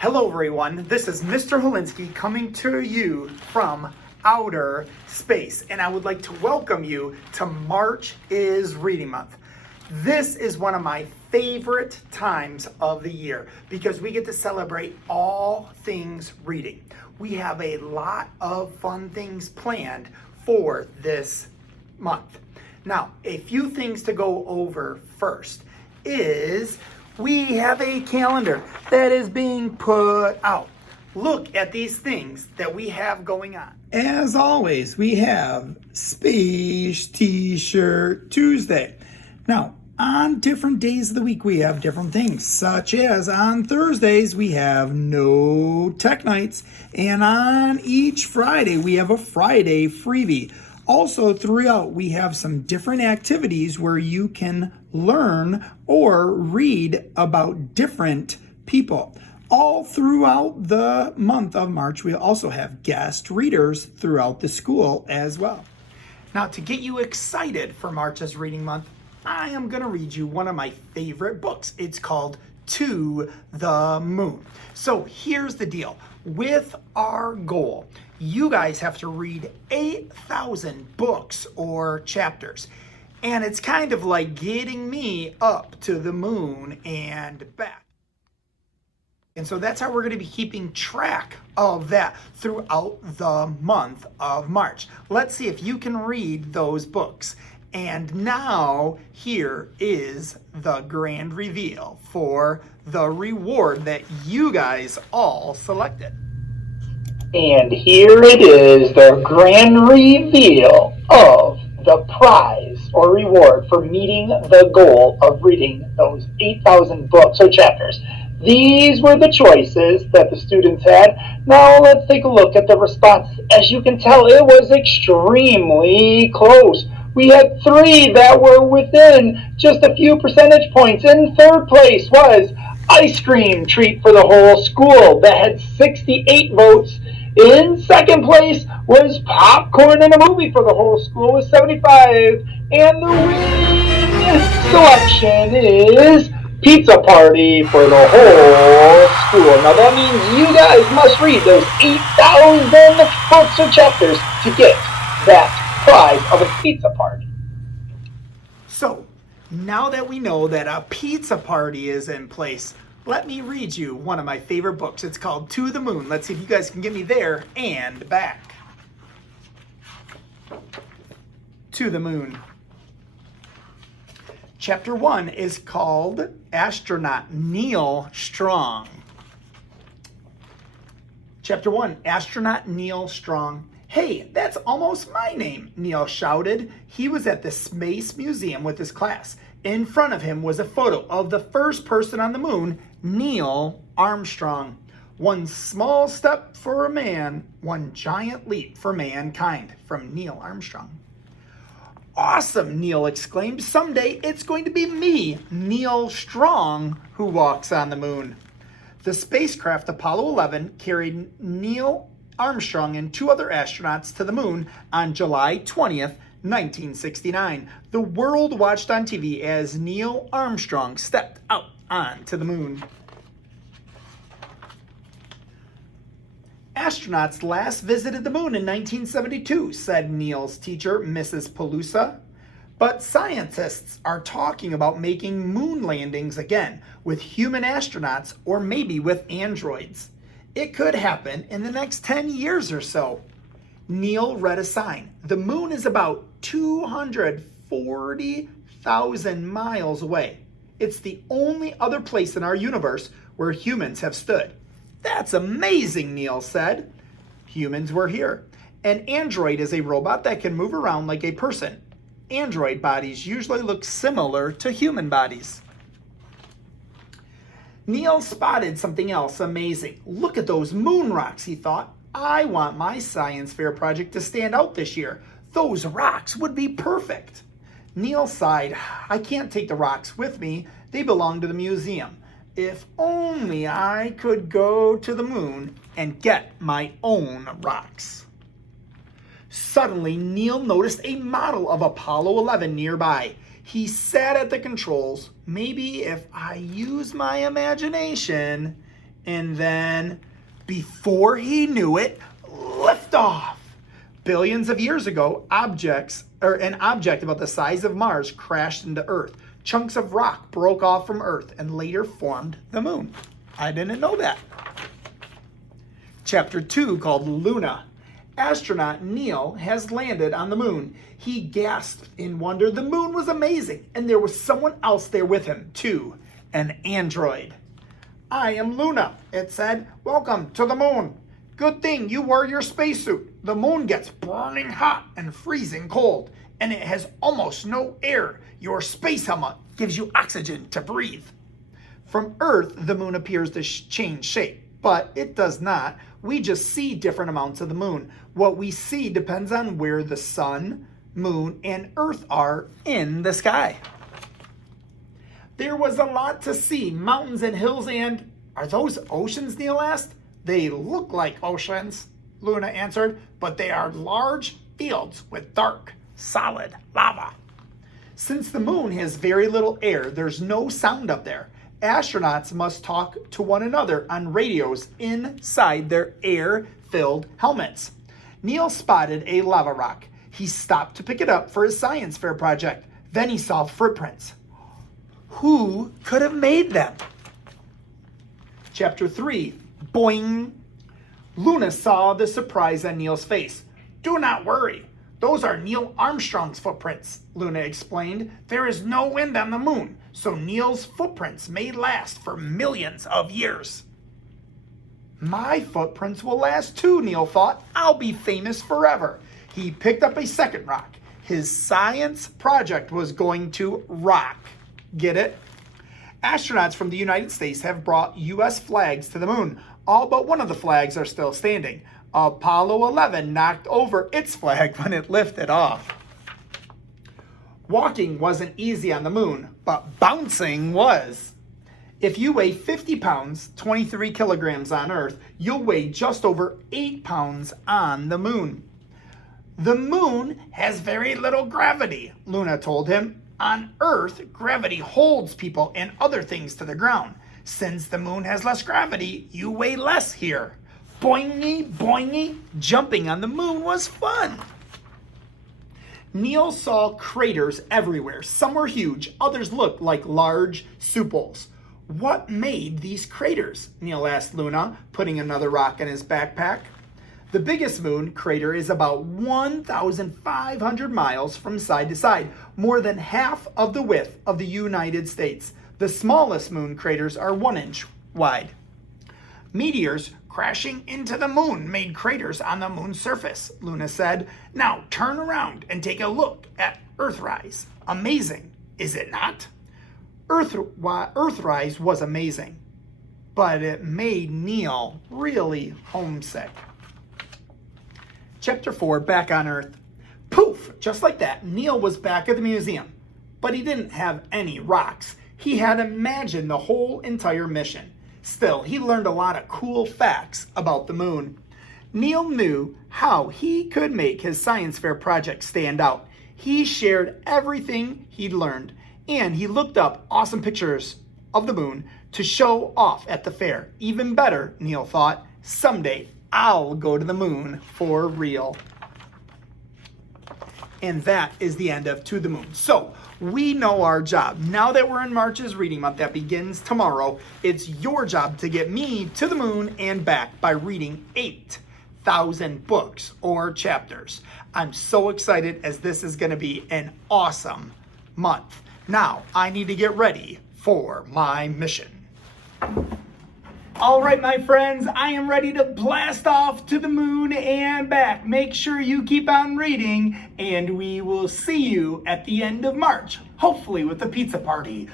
Hello everyone, this is Mr. Holinsky coming to you from outer space, and I would like to welcome you to March is Reading Month. This is one of my favorite times of the year because we get to celebrate all things reading. We have a lot of fun things planned for this month. Now, a few things to go over first is we have a calendar that is being put out. Look at these things that we have going on. As always, we have Space T-Shirt Tuesday. Now, on different days of the week, we have different things, such as on Thursdays, we have no tech nights, and on each Friday, we have a Friday freebie. Also, throughout, we have some different activities where you can learn or read about different people. All throughout the month of March, we also have guest readers throughout the school as well. Now, to get you excited for March as Reading Month, I am going to read you one of my favorite books. It's called To the Moon. So here's the deal. With our goal, you guys have to read 8,000 books or chapters. And it's kind of like getting me up to the moon and back. And so that's how we're going to be keeping track of that throughout the month of March. Let's see if you can read those books. And now here is the grand reveal for the reward that you guys all selected. And here it is, the grand reveal of the prize or reward for meeting the goal of reading those 8,000 books or chapters. These were the choices that the students had. Now let's take a look at the responses. As you can tell, it was extremely close. We had 3 that were within just a few percentage points. In third place was Ice Cream Treat for the Whole School that had 68 votes. In second place was Popcorn in a Movie for the Whole School with 75. And the winning selection is Pizza Party for the Whole School. Now that means you guys must read those 8,000 books or chapters to get that prize of a pizza party. So now that we know that a pizza party is in place, let me read you one of my favorite books. It's called To the Moon. Let's see if you guys can get me there and back. To the Moon. Chapter 1 is called Astronaut Neil Strong. Chapter 1, Astronaut Neil Strong. Hey, that's almost my name, Neil shouted. He was at the Space Museum with his class. In front of him was a photo of the first person on the moon, Neil Armstrong. One small step for a man, one giant leap for mankind, from Neil Armstrong. Awesome, Neil exclaimed. Someday it's going to be me, Neil Strong, who walks on the moon. The spacecraft Apollo 11 carried Neil Armstrong and 2 other astronauts to the moon on July 20th, 1969. The world watched on TV as Neil Armstrong stepped out onto the moon. Astronauts last visited the moon in 1972, said Neil's teacher, Mrs. Pelusa. But scientists are talking about making moon landings again with human astronauts or maybe with androids. It could happen in the next 10 years or so. Neil read a sign. The moon is about 240,000 miles away. It's the only other place in our universe where humans have stood. That's amazing, Neil said. Humans were here. An android is a robot that can move around like a person. Android bodies usually look similar to human bodies. Neil spotted something else amazing. Look at those moon rocks, he thought. I want my science fair project to stand out this year. Those rocks would be perfect. Neil sighed. I can't take the rocks with me. They belong to the museum. If only I could go to the moon and get my own rocks. Suddenly, Neil noticed a model of Apollo 11 nearby. He sat at the controls. Maybe if I use my imagination, And then, before he knew it, liftoff. Billions of years ago, an object about the size of Mars crashed into Earth. Chunks of rock broke off from Earth and later formed the moon. I didn't know that. Chapter 2, called Luna. Astronaut Neil has landed on the moon. He gasped in wonder. The moon was amazing, and there was someone else there with him, too. An android. I am Luna, it said. Welcome to the moon. Good thing you wore your spacesuit. The moon gets burning hot and freezing cold, and it has almost no air. Your space helmet gives you oxygen to breathe. From Earth, the moon appears to change shape, but it does not. We just see different amounts of the moon. What we see depends on where the sun, moon, and Earth are in the sky. There was a lot to see. Mountains and hills and... Are those oceans, Neil asked. They look like oceans, Luna answered, but they are large fields with dark, solid lava. Since the moon has very little air, there's no sound up there. Astronauts must talk to one another on radios inside their air-filled helmets. Neil spotted a lava rock. He stopped to pick it up for his science fair project. Then he saw footprints. Who could have made them? Chapter 3, Boing. Luna saw the surprise on Neil's face. Do not worry. Those are Neil Armstrong's footprints, Luna explained. There is no wind on the moon, so Neil's footprints may last for millions of years. My footprints will last too, Neil thought. I'll be famous forever. He picked up a second rock. His science project was going to rock. Get it? Astronauts from the United States have brought U.S. flags to the moon. All but one of the flags are still standing. Apollo 11 knocked over its flag when it lifted off. Walking wasn't easy on the moon, but bouncing was. If you weigh 50 pounds, 23 kilograms on Earth, you'll weigh just over 8 pounds on the moon. The moon has very little gravity, Luna told him. On Earth, gravity holds people and other things to the ground. Since the moon has less gravity, you weigh less here. Boingy, boingy, jumping on the moon was fun. Neil saw craters everywhere. Some were huge, others looked like large soup bowls. What made these craters? Neil asked Luna, putting another rock in his backpack. The biggest moon crater is about 1,500 miles from side to side, more than half of the width of the United States. The smallest moon craters are 1 inch wide. Meteors crashing into the moon made craters on the moon's surface, Luna said. Now turn around and take a look at Earthrise. Amazing, is it not? Earthrise was amazing, but it made Neil really homesick. Chapter 4, Back on Earth. Poof! Just like that, Neil was back at the museum. But he didn't have any rocks. He had imagined the whole entire mission. Still, he learned a lot of cool facts about the moon. Neil knew how he could make his science fair project stand out. He shared everything he'd learned, and he looked up awesome pictures of the moon to show off at the fair. Even better, Neil thought, someday I'll go to the moon for real. And that is the end of To the Moon. So, we know our job. Now that we're in March's reading month that begins tomorrow, it's your job to get me to the moon and back by reading 8,000 books or chapters. I'm so excited as this is going to be an awesome month. Now, I need to get ready for my mission. All right, my friends, I am ready to blast off to the moon and back. Make sure you keep on reading, and we will see you at the end of March, hopefully with a pizza party.